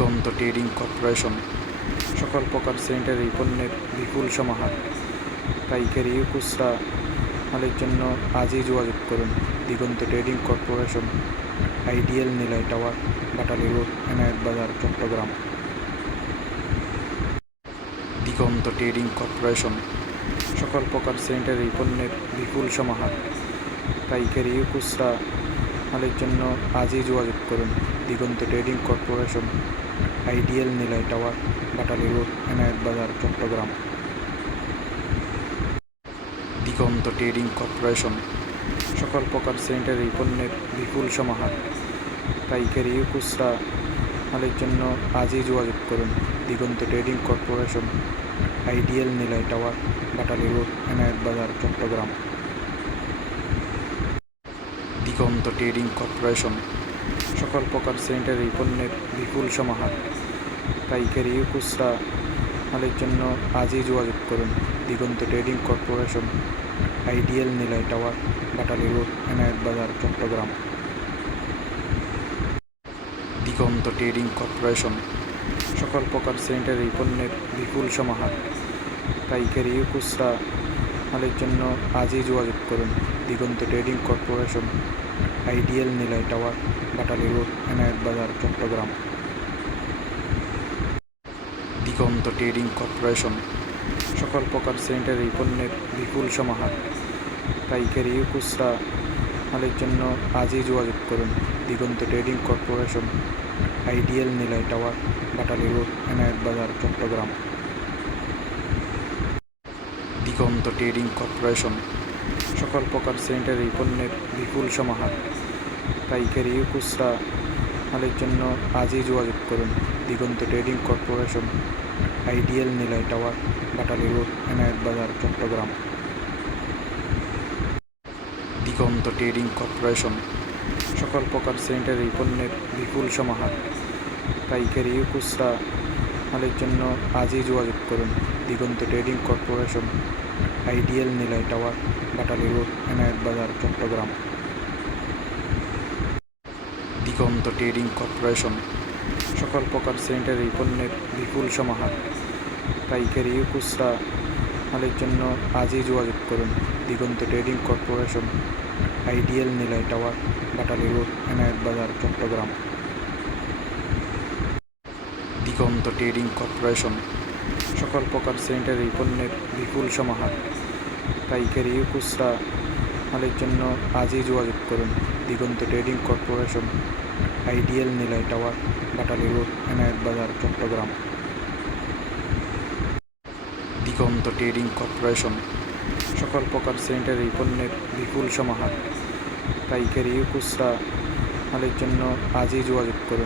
দিগন্ত trading corporation সকল প্রকার sanitary পণ্যের বিপুল সমাহার। পাইকারি ও খুচরা মালের জন্য আজই যোগাযোগ করুন। Diganta trading corporation, ideal Niloy tower, Batali road, Enayet Bazar, Chattogram. দিগন্ত ট্রেডিং কর্পোরেশন সকল প্রকার স্যানিটারি পণ্যের বিপুল সমাহার। পাইকারি ও খুচরা মালের জন্য আজই যোগাযোগ করুন। Diganta trading corporation, ideal Niloy tower, Batali road, Enayet Bazar, Chattogram. দিগন্ত ট্রেডিং কর্পোরেশন সকল প্রকার স্যানিটারি পণ্যের বিপুল সমাহার। পাইকারি ও খুচরা মালের জন্য আজই যোগাযোগ করুন। Diganta trading corporation, ideal Niloy tower, Batali road, Enayet Bazar, Chattogram. দিগন্ত ট্রেডিং কর্পোরেশন সকল প্রকার স্যানিটারি পণ্যের বিপুল সমাহার। পাইকারি ও খুচরা মালের জন্য আজই যোগাযোগ করুন। Diganta trading corporation, ideal Niloy tower, Batali road, Enayet Bazar, Chattogram. দিগন্ত ট্রেডিং কর্পোরেশন সকল প্রকার স্যানিটারি পণ্যের বিপুল সমাহার। পাইকারি ও খুচরা মালের জন্য আজই যোগাযোগ করুন। Diganta trading corporation, ideal Niloy tower, Batali road, Enayet Bazar, Chattogram. দিগন্ত ট্রেডিং কর্পোরেশন সকল প্রকার স্যানিটারি পণ্যের বিপুল সমাহার। পাইকারি ও খুচরা মালের জন্য আজই যোগাযোগ করুন। Diganta trading corporation, ideal Niloy tower, Batali road, Enayet Bazar, Chattogram. দিগন্ত ট্রেডিং কর্পোরেশন সকল প্রকার স্যানিটারি পণ্যের বিপুল সমাহার। পাইকারি ও খুচরা মালের জন্য আজই যোগাযোগ করুন। Diganta trading corporation, ideal Niloy tower, Batali road, Enayet Bazar, Chattogram. দিগন্ত ট্রেডিং কর্পোরেশন সকল প্রকার স্যানিটারি পণ্যের বিপুল সমাহার। পাইকারি ও খুচরা মালের জন্য আজই যোগাযোগ করুন। Diganta trading corporation, ideal Niloy tower, Batali road, Enayet Bazar, Chattogram. দিগন্ত ট্রেডিং কর্পোরেশন সকল প্রকার স্যানিটারি পণ্যের বিপুল সমাহার। পাইকারি ও খুচরা মালের জন্য আজই যোগাযোগ করুন। Diganta trading corporation, ideal Niloy tower, Batali road, Enayet Bazar, Chattogram. দিগন্ত ট্রেডিং কর্পোরেশন সকল প্রকার স্যানিটারি পণ্যের বিপুল সমাহার। পাইকারি ও খুচরা মালের জন্য আজই যোগাযোগ করুন। Diganta trading corporation, ideal Niloy tower, Batali road, Enayet Bazar, Chattogram. দিগন্ত ট্রেডিং কর্পোরেশন সকল প্রকার স্যানিটারি পণ্যের বিপুল সমাহার। পাইকারি ও খুচরা মালের জন্য আজই যোগাযোগ করুন।